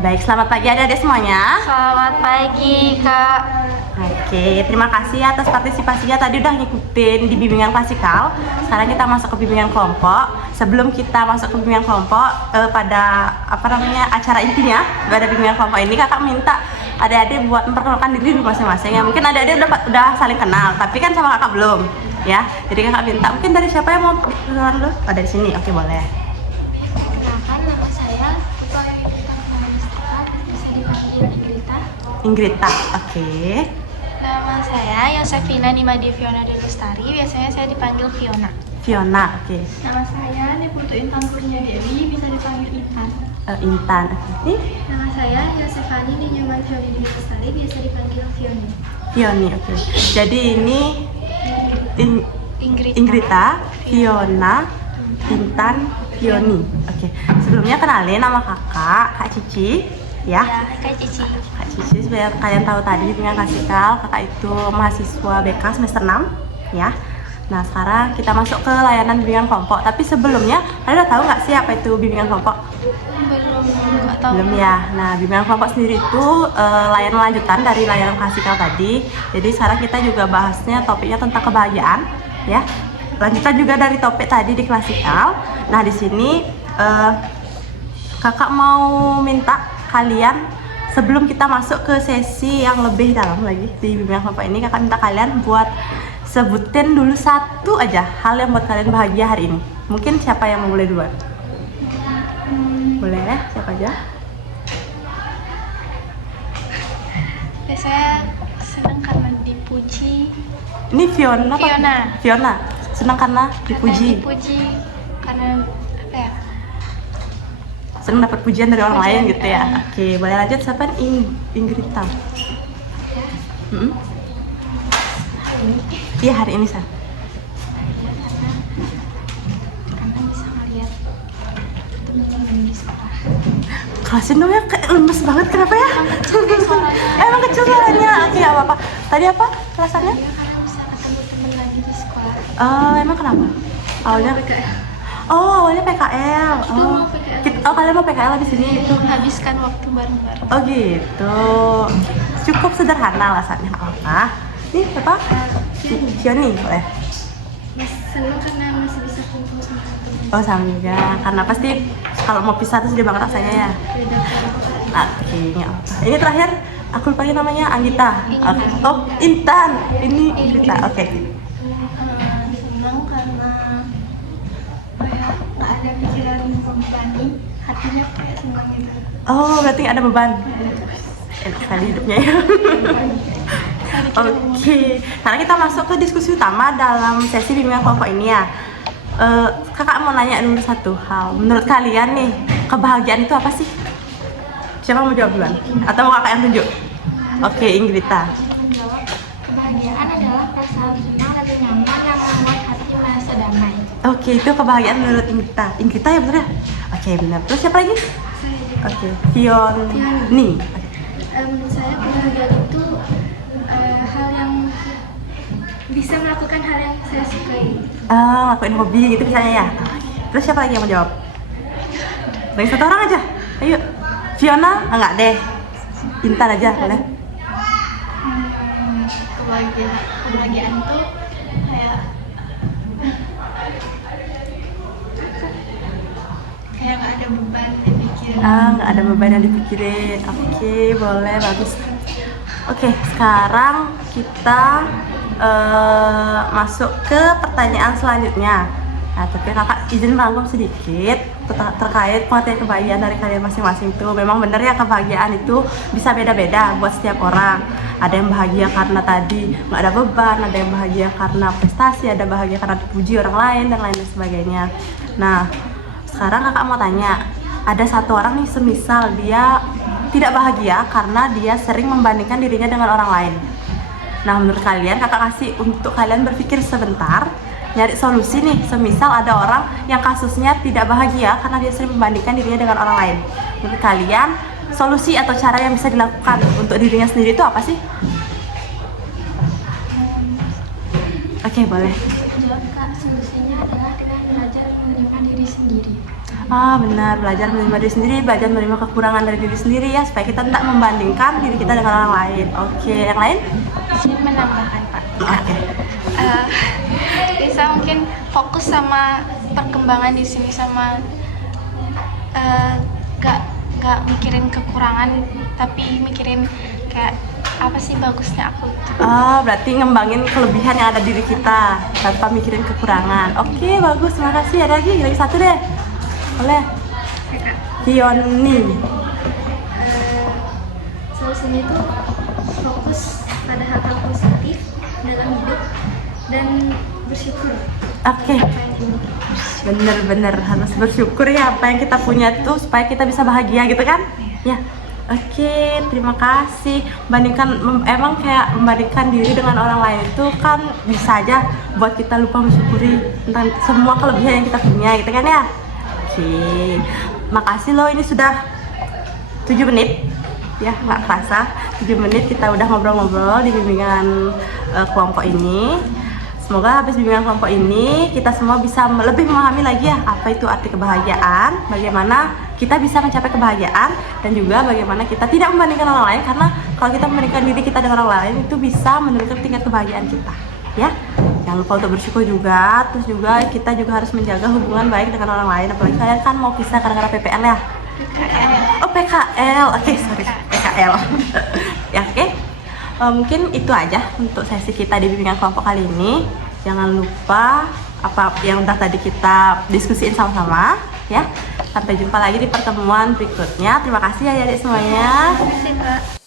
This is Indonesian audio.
Baik, selamat pagi adik-adik semuanya. Selamat pagi, Kak. Oke, terima kasih atas partisipasinya. Tadi udah ngikutin di bimbingan klasikal. Sekarang kita masuk ke bimbingan kelompok. Sebelum kita masuk ke bimbingan kelompok, pada acara intinya pada bimbingan kelompok ini, kakak minta adik-adik buat memperkenalkan diri dulu masing-masing. Ya, mungkin adik-adik udah saling kenal, tapi kan sama kakak belum. Ya, jadi kakak minta mungkin dari siapa yang mau kenalan dulu? Oh, dari sini. Oke, boleh. Perkenalkan, nama saya Putri Putra, bisa dipanggil Ingrita. Ingrita, oke. Nama saya Yosefina Nimadi Fiona Delustari, biasanya saya dipanggil Fiona. Fiona, oke. Nama saya Niputu Intan Kurnia Dewi, bisa dipanggil Intan. Intan, oke. Nama saya Yosefani Ninyuman Fiona Delustari, biasa dipanggil Fioni. Fioni, oke. Jadi ini Ingrita, Ingrita, Fiona, Intan, Fioni. Oke. Sebelumnya kenalin nama kakak, Kak Cici, ya. Ya, Kak Cici. Kak Cici, seperti yang kalian tahu tadi dengan klasikal, kakak itu mahasiswa BK semester 6, ya. Nah, sekarang kita masuk ke layanan bimbingan kelompok. Tapi sebelumnya, kalian udah tahu nggak sih apa itu bimbingan kelompok? Belum, nggak tahu. Belum ya. Nah, bimbingan kelompok sendiri itu layanan lanjutan dari layanan klasikal tadi. Jadi sekarang kita juga bahasnya topiknya tentang kebahagiaan, ya. Lanjutan juga dari topik tadi di klasikal. Nah, di sini kakak mau minta kalian sebelum kita masuk ke sesi yang lebih dalam lagi di bimbingan kelompok ini, kakak minta kalian buat sebutin dulu satu aja hal yang buat kalian bahagia hari ini. Mungkin siapa yang mau mulai duluan? Boleh, siapa aja? Saya senang karena dipuji. Ini Fiona. Fiona. Fiona. Senang karena dipuji. Karena apa ya? Senang dapat pujian dari orang Pujian, lain gitu ya. Oke, boleh lanjut. Siapa? Ingrita. Iya, hari ini San. Karena bisa ngeliat teman-teman di sekolah. Kelasin dong ya, kayak lemes banget. Kenapa ya? Emang kecil suaranya. Oke, gak apa-apa. Tadi apa kelasannya? Ya, karena bisa ketemu teman lagi di sekolah. Emang kenapa? Awalnya PKL. awalnya PKL. mau PKL. Kalian mau PKL di sini itu. Menghabiskan waktu bareng-bareng. Oh gitu. Cukup sederhana alasannya, nggak apa-apa. Nih, apa? Fioni, boleh. Senang karena masih bisa kumpul sama teman. Oh, sama juga. Karena pasti kalau mau pisah tuh sedih banget rasanya ya. Oke, nggak apa. Ini terakhir, aku lupa lagi namanya, Anggita. Oh, Intan. Ini Ingrita. Oke. Senang karena kayak tak ada pikiran membebani, hatinya kayak senang gitu. Oh, berarti nggak ada beban. Enak sekali hidupnya ya. Oke, sekarang kita masuk ke diskusi utama dalam sesi bimbingan kelompok ini ya. Kakak mau nanya dulu satu hal. Menurut kalian nih, kebahagiaan itu apa sih? Siapa mau jawab duluan? Atau mau kakak yang tunjuk? Oke, Ingrita. Menjawab, kebahagiaan adalah perasaan senang dan nyaman yang membuat hati merasa damai. Oke, itu kebahagiaan menurut Ingrita. Ingrita ya bener ya? Oke, benar. Terus siapa lagi? Oke, Fioni. Menurut saya kebahagiaan itu hal yang bisa melakukan hal yang saya sukai. Ngelakuin hobi gitu misalnya ya. Terus siapa lagi yang mau jawab? Bagi satu orang aja. Ayo. Fiona? Enggak deh. Intan aja boleh. Kebahagiaan itu kayak nggak ada beban dipikirin. Nggak ada beban yang dipikirin. Oke, boleh, bagus. Oke, sekarang kita masuk ke pertanyaan selanjutnya. Nah, tapi kakak izin merangkum sedikit terkait pengertian kebahagiaan dari kalian masing-masing itu. Memang benar ya, kebahagiaan itu bisa beda-beda buat setiap orang. Ada yang bahagia karena tadi nggak ada beban, ada yang bahagia karena prestasi, ada bahagia karena dipuji orang lain dan lain sebagainya. Nah, sekarang kakak mau tanya, ada satu orang nih semisal dia tidak bahagia karena dia sering membandingkan dirinya dengan orang lain. Nah, menurut kalian, kakak kasih untuk kalian berpikir sebentar, nyari solusi nih. Semisal ada orang yang kasusnya tidak bahagia karena dia sering membandingkan dirinya dengan orang lain. Menurut kalian, solusi atau cara yang bisa dilakukan untuk dirinya sendiri itu apa sih? Oke, boleh. Jawab, Kak. Solusinya adalah dengan belajar menerima menerima diri sendiri. Benar, belajar menerima diri sendiri, belajar menerima kekurangan dari diri sendiri ya, supaya kita tidak membandingkan diri kita dengan orang lain. Oke, yang lain? Izin menambahkan Pak. Oke. Bisa mungkin fokus sama perkembangan di sini sama gak mikirin kekurangan tapi mikirin kayak apa sih bagusnya aku gitu. Berarti ngembangin kelebihan yang ada di diri kita tanpa mikirin kekurangan. Oke, bagus, terima kasih. Ada lagi satu deh. Boleh. Hioni. Solusinya itu fokus pada hal-hal positif dalam hidup dan bersyukur. Oke. Bener-bener harus bersyukur ya apa yang kita punya tuh supaya kita bisa bahagia gitu kan? Ya. Oke, terima kasih. Emang kayak membandingkan diri dengan orang lain itu kan bisa aja buat kita lupa mensyukuri tentang semua kelebihan yang kita punya gitu kan ya? Oke, makasih loh, ini sudah 7 menit ya, nggak kerasa 7 menit kita udah ngobrol-ngobrol di bimbingan kelompok ini. Semoga habis bimbingan kelompok ini kita semua bisa lebih memahami lagi ya apa itu arti kebahagiaan, bagaimana kita bisa mencapai kebahagiaan, dan juga bagaimana kita tidak membandingkan orang lain, karena kalau kita membandingkan diri kita dengan orang lain itu bisa menurunkan tingkat kebahagiaan kita ya. Jangan lupa untuk bersyukur juga, terus juga kita juga harus menjaga hubungan baik dengan orang lain, apalagi kalian kan mau pisah karena PPL ya. Oh PKL, oke sorry PKL. Ya oke. Mungkin itu aja untuk sesi kita di bimbingan kelompok kali ini. Jangan lupa apa yang udah tadi kita diskusiin sama-sama ya. Sampai jumpa lagi di pertemuan berikutnya. Terima kasih ya adik semuanya. Terima kasih Kak.